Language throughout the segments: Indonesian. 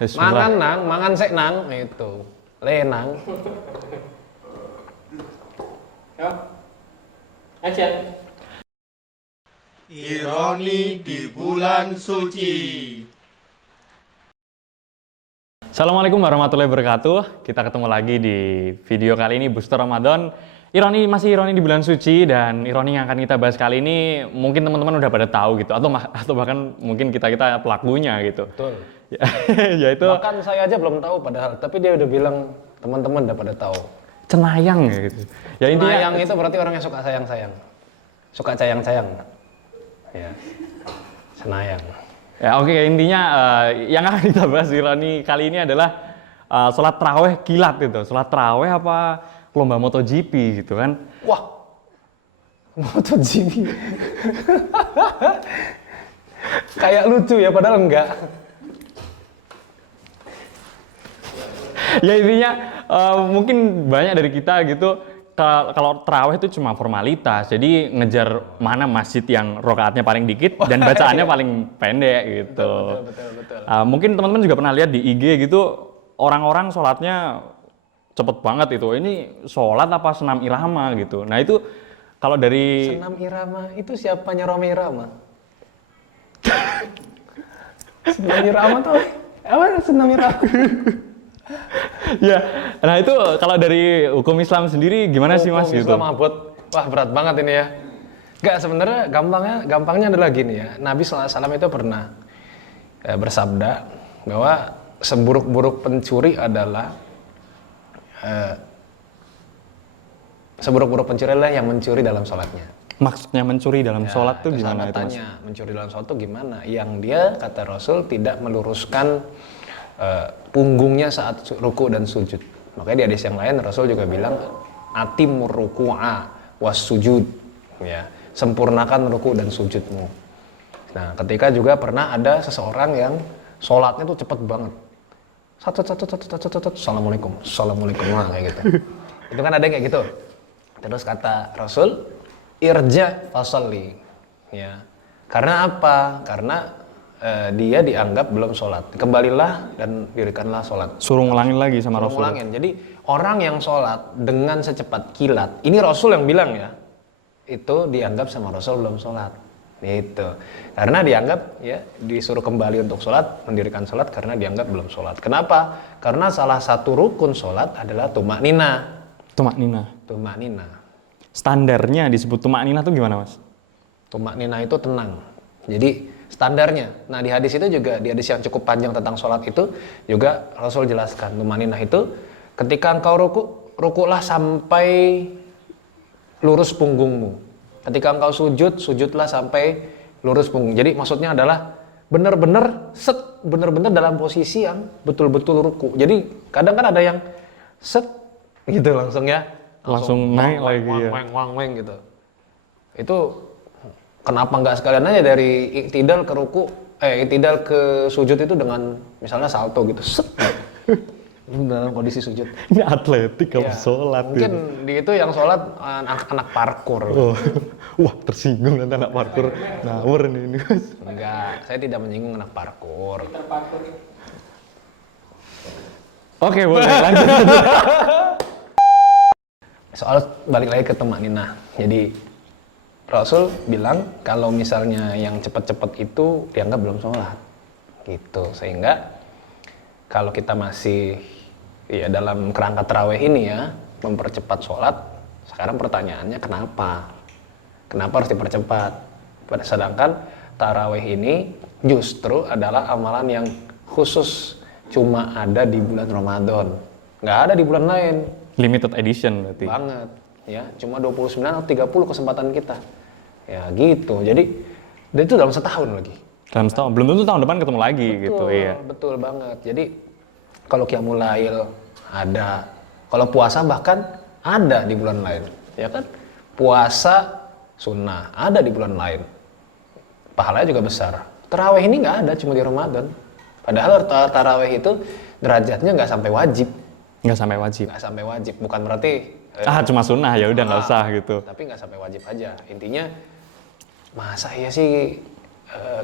Mangan nang, mangan sek nang, itu. Lenang. Yo. Action. Ironi di bulan suci. Assalamualaikum warahmatullahi wabarakatuh. Kita ketemu lagi di video kali ini Booster Ramadan. Masih ironi di bulan suci, dan ironi yang akan kita bahas kali ini mungkin teman-teman udah pada tahu gitu, atau bahkan mungkin kita pelakunya gitu. Betul. Yaitu Bahkan saya aja belum tahu padahal, tapi dia udah bilang teman-teman udah pada tahu. cenayang gitu. Ya intinya Cenayang itu berarti orang yang suka sayang-sayang. Suka sayang-sayang. Ya. Cenayang. ya oke, intinya yang akan kita bahas ironi kali ini adalah sholat taraweh kilat gitu. Sholat taraweh apa lomba MotoGP gitu kan. Wah. MotoGP. Kayak lucu ya padahal enggak. Ya intinya mungkin banyak dari kita gitu kalau taraweh itu cuma formalitas, jadi ngejar mana masjid yang rokaatnya paling dikit dan bacaannya paling pendek gitu. Betul. Mungkin teman-teman juga pernah lihat di IG gitu, orang-orang sholatnya cepet banget itu. Ini sholat apa senam irama gitu. Nah itu kalau dari Senam irama itu siapanya Roma Irama? Senam irama tuh apa senam irama? ya, nah itu kalau dari hukum Islam sendiri gimana sih Mas gitu? Islam abot, wah berat banget ini ya. Enggak, sebenarnya gampangnya adalah gini ya. Nabi SAW itu pernah bersabda bahwa seburuk-buruk pencuri adalah yang mencuri dalam sholatnya. Maksudnya mencuri dalam sholat tuh gimana itu Mas? Mencuri dalam sholat tuh gimana? Yang dia, kata Rasul, tidak meluruskan punggungnya saat ruku dan sujud. Makanya di hadis yang lain Rasul juga bilang atimur ruku'a was sujud, ya, sempurnakan ruku dan sujudmu. Nah, ketika juga pernah ada seseorang yang sholatnya tuh cepet banget. Assalamualaikum, nah kayak gitu. Itu kan ada yang kayak gitu. Terus kata Rasul, irja fasalli, ya. Karena apa? Karena dia dianggap belum sholat. Kembalilah dan dirikanlah sholat. Suruh ngulangin lagi sama Rasul. Ngulangin. Jadi orang yang sholat dengan secepat kilat, ini Rasul yang bilang ya, itu dianggap sama Rasul belum sholat. Gitu. Karena dianggap ya disuruh kembali untuk sholat, mendirikan sholat karena dianggap belum sholat. Kenapa? Karena salah satu rukun sholat adalah tumak nina. Tumak nina. Tumak nina. Standarnya disebut tumak nina tuh gimana Mas? Tumak nina itu tenang. Jadi standarnya. Nah di hadis itu juga, di hadis yang cukup panjang tentang sholat itu juga Rasul jelaskan tumak nina itu ketika engkau rukulah sampai lurus punggungmu. Ketika engkau sujud, sujudlah sampai lurus punggung. Jadi maksudnya adalah benar-benar dalam posisi yang betul-betul ruku. Jadi kadang kan ada yang set gitu langsung ya. Langsung naik lagi ya. Wang gitu. Itu kenapa nggak sekalian aja dari iktidal ke ruku, iktidal ke sujud itu dengan misalnya salto gitu. Set. Dalam kondisi sujud. Ini atletik kalau sholat. Mungkin di itu yang sholat anak parkur. Oh. Wah, tersinggung nanti anak parkur. Ngawur nih ini. Enggak, saya tidak menyinggung anak parkur. Oke, boleh lanjut. Soal balik lagi ke tumak ninah. Jadi Rasul bilang kalau misalnya yang cepat-cepat itu dianggap belum sholat. Gitu. Sehingga kalau kita masih ya dalam kerangka tarawih ini ya, mempercepat sholat, sekarang pertanyaannya kenapa? Kenapa harus dipercepat? Sedangkan tarawih ini justru adalah amalan yang khusus cuma ada di bulan Ramadan. Nggak ada di bulan lain. Limited edition berarti. Banget. Ya, cuma 29 atau 30 kesempatan kita. Ya gitu. Jadi itu dalam setahun lagi. Dalam setahun, belum tentu tahun depan ketemu lagi gitu. Iya. Betul banget. Jadi kalau Qiyamul Lail ada, kalau puasa bahkan ada di bulan lain, ya kan? Puasa sunnah ada di bulan lain, pahalanya juga besar. Tarawih ini nggak ada, cuma di Ramadan. Padahal tarawih itu derajatnya nggak sampai wajib. Nggak sampai wajib. Nggak sampai wajib, bukan berarti cuma sunnah ya udah nggak usah gitu. Tapi nggak sampai wajib aja. Intinya masa iya sih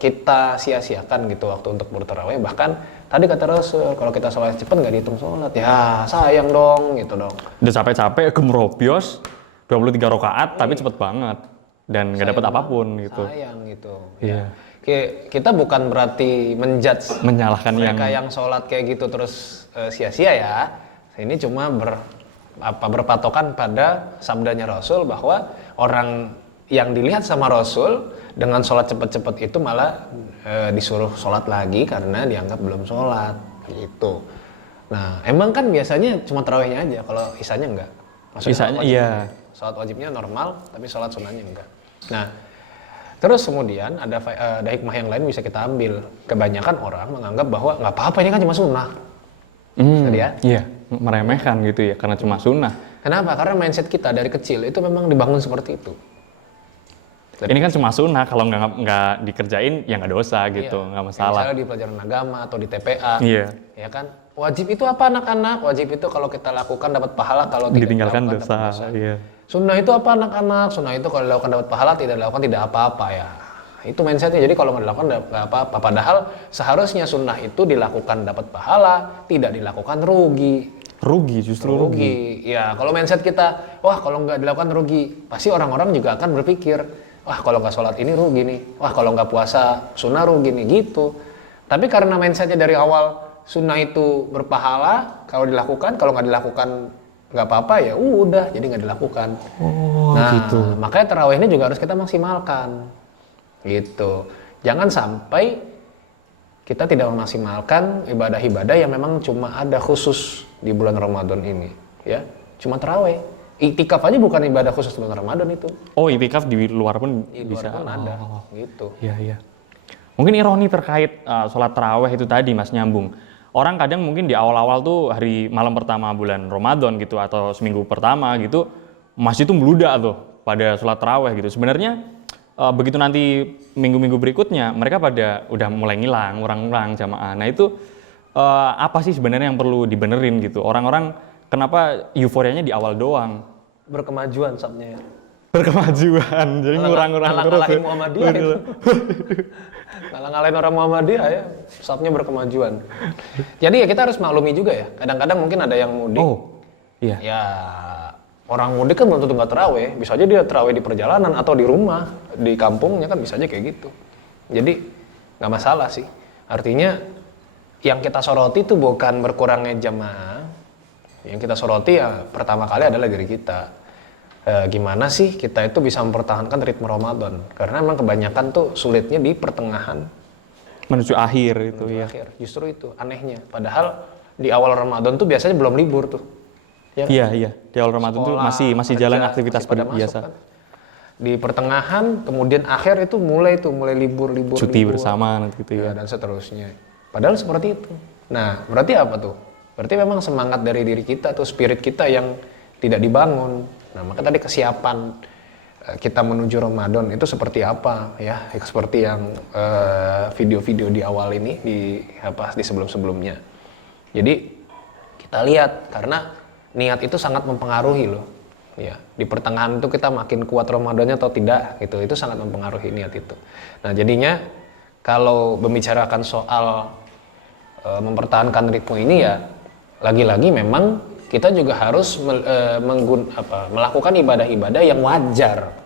kita sia-siakan gitu waktu untuk bertarawih, bahkan tadi kata Rasul, kalau kita sholat cepet nggak dihitung sholat. Ya sayang dong, gitu dong. Udah capek-capek gemerobios 23 rakaat tapi cepet banget dan nggak dapat apapun gitu. Sayang gitu. Iya. Kita bukan berarti menjudge Menyalahkan mereka yang sholat kayak gitu terus sia-sia ya. Ini cuma berpatokan pada sabdanya Rasul bahwa orang yang dilihat sama Rasul dengan sholat cepet-cepet itu malah disuruh sholat lagi karena dianggap belum sholat gitu. Nah emang kan biasanya cuma tarawihnya aja, kalau isanya enggak. Maksudnya Isanya iya. Sholat wajibnya normal tapi sholat sunnahnya enggak. Nah terus kemudian ada hikmah yang lain bisa kita ambil. Kebanyakan orang menganggap bahwa nggak apa-apa, ini kan cuma sunnah. Tadi ya? Iya, meremehkan gitu ya karena cuma sunnah. Kenapa? Karena mindset kita dari kecil itu memang dibangun seperti itu. Ini kan cuma sunnah, kalau nggak dikerjain ya nggak dosa gitu, nggak masalah. Misalnya di pelajaran agama atau di TPA, Iya. ya kan? Wajib itu apa anak-anak? Wajib itu kalau kita lakukan dapat pahala, kalau tidak Ditinggalkan dilakukan dosa. dapat dosa. Iya. Sunnah itu apa anak-anak? Sunnah itu kalau dilakukan dapat pahala, tidak dilakukan tidak apa-apa ya. Itu mindsetnya. Jadi kalau nggak dilakukan nggak apa-apa. Padahal seharusnya sunnah itu dilakukan dapat pahala, tidak dilakukan rugi. Rugi, justru rugi. Ya kalau mindset kita, wah kalau nggak dilakukan rugi, pasti orang-orang juga akan berpikir, wah kalau nggak sholat ini rugi nih, wah kalau nggak puasa sunnah rugi nih gitu. Tapi karena mindsetnya dari awal sunnah itu berpahala, kalau dilakukan, kalau nggak dilakukan nggak apa-apa ya udah, jadi nggak dilakukan. Oh, Nah gitu. makanya tarawih ini juga harus kita maksimalkan, gitu. Jangan sampai kita tidak memaksimalkan ibadah-ibadah yang memang cuma ada khusus di bulan Ramadan ini, ya. Cuma tarawih. Iktikaf aja bukan ibadah khusus bulan Ramadan itu. Oh, iktikaf di luar pun Di bisa. luar pun ada, gitu. Iya, iya. Mungkin ironi terkait sholat taraweh itu tadi, Mas, nyambung. Orang kadang mungkin di awal-awal tuh hari malam pertama bulan Ramadan gitu atau seminggu pertama gitu, masjid tuh meludak tuh pada sholat taraweh gitu. Sebenarnya begitu nanti minggu-minggu berikutnya mereka pada udah mulai ngilang, orang-orang jamaah. Nah itu apa sih sebenarnya yang perlu dibenerin gitu? Orang-orang kenapa euforianya di awal doang? Berkemajuan sabnya ya. Berkemajuan, jadi ngurang-ngurang terus. Ngalah-ngalahin Muhammadiyah itu. Ngalah-ngalahin orang Muhammadiyah ya, sabnya berkemajuan. Jadi ya kita harus maklumi juga ya. Kadang-kadang mungkin ada yang mudik. Oh, iya. Ya orang mudik kan belum tentu nggak terawih, bisa aja dia terawih di perjalanan atau di rumah, di kampungnya kan bisa aja kayak gitu. Jadi nggak masalah sih. Artinya yang kita soroti itu bukan berkurangnya jamaah, yang kita soroti ya pertama kali adalah diri kita. Gimana sih kita itu bisa mempertahankan ritme Ramadan? Karena memang kebanyakan tuh sulitnya di pertengahan Menuju akhir itu menuju ya. akhir. Justru itu anehnya. Padahal di awal Ramadan tuh biasanya belum libur tuh. Ya kan? Iya, iya. Di awal Ramadan tuh Sekolah, masih kerja, jalan aktivitas masih pada masuk, biasa. kan. Di pertengahan, kemudian akhir itu mulai libur-libur. Cuti bersama gitu ya. Dan seterusnya. Padahal seperti itu. Nah, berarti apa tuh? Berarti memang semangat dari diri kita tuh, spirit kita yang tidak dibangun. Nah, maka tadi kesiapan kita menuju Ramadan itu seperti apa ya? Seperti yang video-video di awal ini di sebelum-sebelumnya. Jadi kita lihat karena niat itu sangat mempengaruhi loh. Ya, di pertengahan itu kita makin kuat Ramadannya atau tidak gitu. Itu sangat mempengaruhi niat itu. Nah, jadinya kalau membicarakan soal mempertahankan ritme ini ya lagi-lagi memang kita juga harus melakukan ibadah-ibadah yang wajar.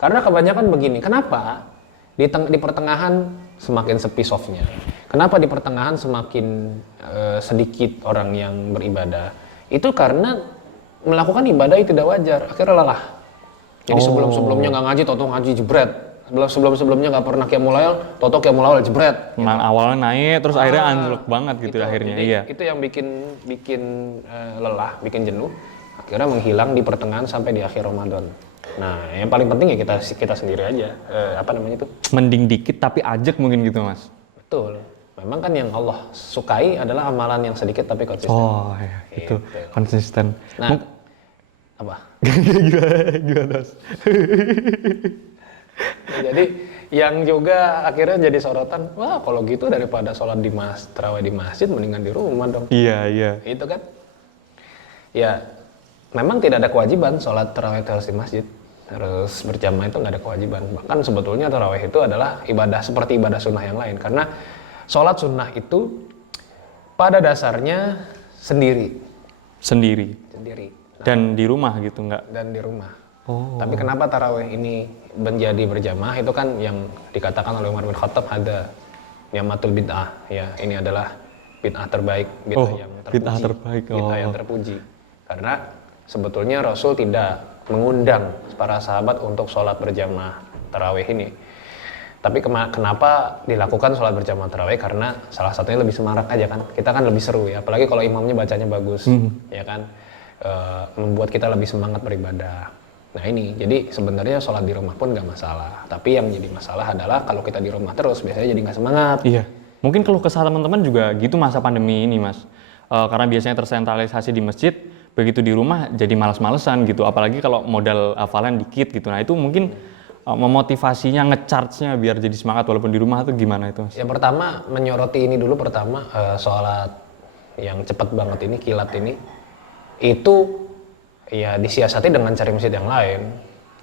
Karena kebanyakan begini, kenapa di pertengahan semakin sepi softnya? Kenapa di pertengahan semakin sedikit orang yang beribadah? Itu karena melakukan ibadah yang tidak wajar, akhirnya lelah. Jadi sebelum-sebelumnya nggak ngaji, toto ngaji jebret. Sebelum-sebelumnya nggak pernah qiyamul lail, toto qiyamul lail jebret. Nah, awalnya naik, terus akhirnya anjlok banget gitu akhirnya. Jadi, Iya. Itu yang bikin lelah, bikin jenuh. Akhirnya menghilang di pertengahan sampai di akhir Ramadan. Nah, yang paling penting ya kita sendiri aja. Mending dikit tapi ajak mungkin gitu, Mas. Betul. Memang kan yang Allah sukai adalah amalan yang sedikit tapi konsisten. Oh, iya, itu konsisten. Nah, apa? Gimana, Mas? Ya, jadi yang juga akhirnya jadi sorotan, wah kalau gitu daripada sholat tarawih di masjid mendingan di rumah dong. Iya, iya. Itu kan. Ya, memang tidak ada kewajiban sholat tarawih itu harus di masjid. Harus berjamaah itu nggak ada kewajiban. Bahkan sebetulnya tarawih itu adalah ibadah seperti ibadah sunnah yang lain. Karena sholat sunnah itu Pada dasarnya sendiri. Sendiri. Nah, Dan di rumah gitu nggak? dan di rumah. Oh. Tapi kenapa taraweh ini menjadi berjamaah itu kan yang dikatakan oleh Umar bin Khattab ada ni'matul bid'ah ya, ini adalah bid'ah terbaik, bid'ah yang terpuji. Bid'ah terbaik. Bid'ah yang terpuji. Karena sebetulnya Rasul tidak mengundang para sahabat untuk sholat berjamaah taraweh ini. Tapi kenapa dilakukan sholat berjamaah tarawih? Karena salah satunya lebih semarak aja kan. Kita kan lebih seru ya, apalagi kalau imamnya bacanya bagus, ya kan. Membuat kita lebih semangat beribadah. Nah ini, jadi sebenarnya sholat di rumah pun nggak masalah. Tapi yang jadi masalah adalah kalau kita di rumah terus, biasanya jadi nggak semangat. Iya. Mungkin keluh kesah teman-teman juga gitu masa pandemi ini, Mas. Karena biasanya tersentralisasi di masjid, begitu di rumah jadi malas-malesan gitu. Apalagi kalau modal hafalan dikit gitu. Nah itu mungkin memotivasinya, nge-charge-nya biar jadi semangat walaupun di rumah itu gimana itu, Mas? Yang pertama menyoroti ini dulu pertama sholat yang cepat banget ini, kilat ini, itu ya disiasati dengan cari masjid yang lain.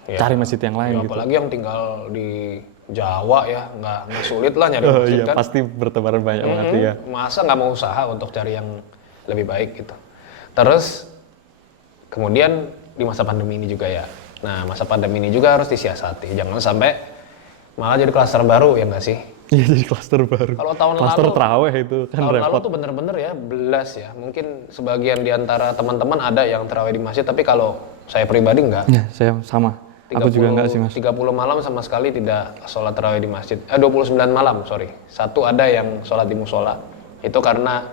Ya. Cari masjid yang lain Ya, gitu. apalagi yang tinggal di Jawa ya, nggak sulit lah nyari masjid Iya, kan. pasti bertebaran banyak banget ya. Masa nggak mau usaha untuk cari yang lebih baik gitu. Terus kemudian di masa pandemi ini juga ya. Nah, masa pandemi ini juga harus disiasati. Jangan sampai malah jadi klaster baru, ya nggak sih? Iya, jadi klaster baru. Kalau tahun klaster lalu, terawih itu kan tahun lalu repot. tuh bener-bener ya, belas ya. Mungkin sebagian di antara teman-teman ada yang terawih di masjid, tapi kalau saya pribadi nggak. Ya, saya sama. Aku juga enggak sih, Mas. 30 malam sama sekali tidak sholat terawih di masjid. 29 malam, sorry. Satu ada yang sholat di musola. Itu karena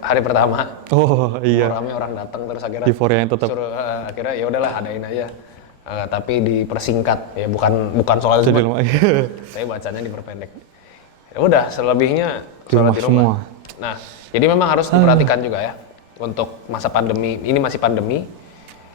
hari pertama. Oh iya. Ramai orang datang terus akhirnya Euforianya tetap. suruh, akhirnya ya udahlah adain aja. Tapi dipersingkat ya, bukan sholat Jadi Jumat. Tapi bacanya diperpendek. Ya udah, selebihnya Di sholat rumah di rumah. semua. Nah, jadi memang harus diperhatikan juga ya untuk masa pandemi. Ini masih pandemi.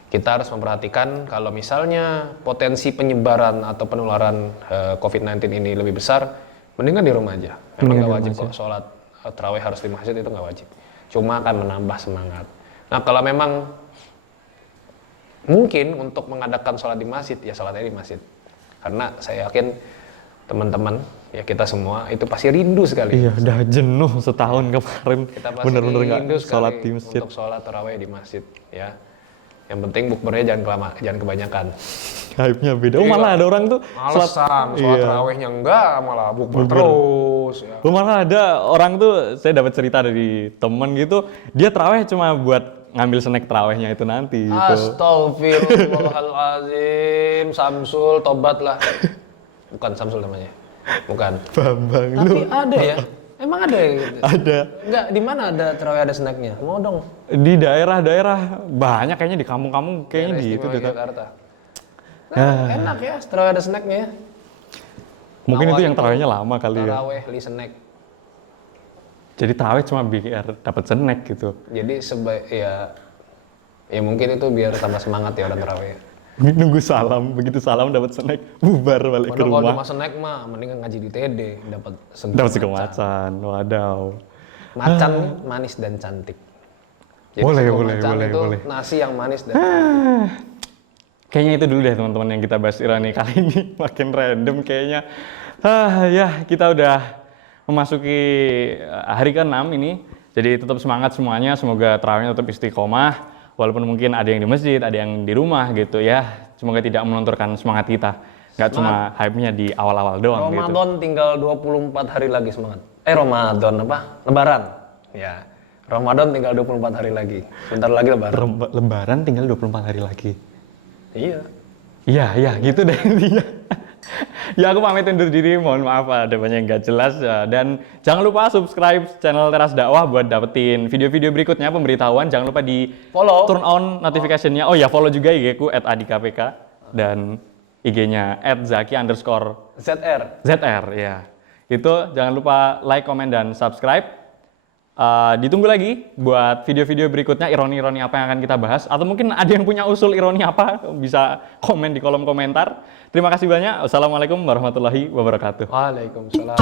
Kita harus memperhatikan kalau misalnya potensi penyebaran atau penularan COVID-19 ini lebih besar, mendingan di rumah aja. Memang nggak wajib kok sholat tarawih harus di masjid, itu nggak wajib. Cuma akan menambah semangat. Nah kalau memang mungkin untuk mengadakan sholat di masjid, ya sholatnya di masjid. Karena saya yakin teman-teman, ya kita semua itu pasti rindu sekali. Iya, udah jenuh setahun kemarin. Kita pasti Bener-bener rindu nggak sekali sholat di masjid. untuk sholat tarawih di masjid. Ya. Yang penting bukbernya jangan kebanyakan. Hype-nya beda. Oh malah ada orang tuh Malesan, sholat iya. tarawihnya enggak, malah bukber terus. Ya. Oh, malah ada orang tuh, saya dapat cerita dari temen gitu, dia tarawih cuma buat ngambil snack tarawihnya itu nanti gitu. Astagfirullahaladzim, Samsul, tobat lah. Bukan Samsul namanya, bukan. Bambang Tapi lu. ada ya, emang ada ya gitu? Ada. Enggak, di mana ada tarawih ada snacknya? Mau dong. Di daerah-daerah banyak kayaknya, di kampung-kampung kayaknya Daerah gitu Istimewa deh. Jakarta. Nah, enak ya, tarawih ada snacknya ya. Mungkin Awal itu yang itu tarawihnya lama kali ya. Tarawih li snack. Jadi tarawih cuma biar dapat snack gitu. Jadi ya mungkin itu biar tambah semangat ya orang tarawih. Ini nunggu salam, begitu salam dapat snack, bubar balik ke Padahal kalau rumah. cuma snack mah mendingan ngaji di TD, dapat Dapat sego macan, wadaw. Macan manis dan cantik. Jadi Boleh, sego boleh, macan boleh, itu boleh. nasi yang manis dan Kayaknya itu dulu deh teman-teman yang kita bahas ironi kali ini. Makin random kayaknya. Ya kita udah memasuki hari ke-6 ini. Jadi tetap semangat semuanya, semoga tarawihnya tetap istiqomah. Walaupun mungkin ada yang di masjid, ada yang di rumah gitu ya. Semoga tidak melunturkan semangat kita. Nggak cuma hype-nya di awal-awal doang gitu. Ramadan tinggal 24 hari lagi semangat. Ramadan apa? Lebaran. Ya. Ramadan tinggal 24 hari lagi. Bentar lagi lebaran. Lebaran tinggal 24 hari lagi. Iya. Iya, gitu deh intinya. Ya aku pamit undur diri, mohon maaf ada banyak yang nggak jelas. Dan jangan lupa subscribe channel Teras Dakwah buat dapetin video-video berikutnya, pemberitahuan. Jangan lupa di Follow. turn on notification-nya. Oh ya, follow juga IG-ku @adikpk dan IG-nya @zaki_ZR ya. Itu jangan lupa like, comment, dan subscribe. Ditunggu lagi buat video-video berikutnya, ironi-ironi apa yang akan kita bahas, atau mungkin ada yang punya usul ironi apa, bisa komen di kolom komentar. Terima kasih banyak. Wassalamualaikum warahmatullahi wabarakatuh. Waalaikumsalam.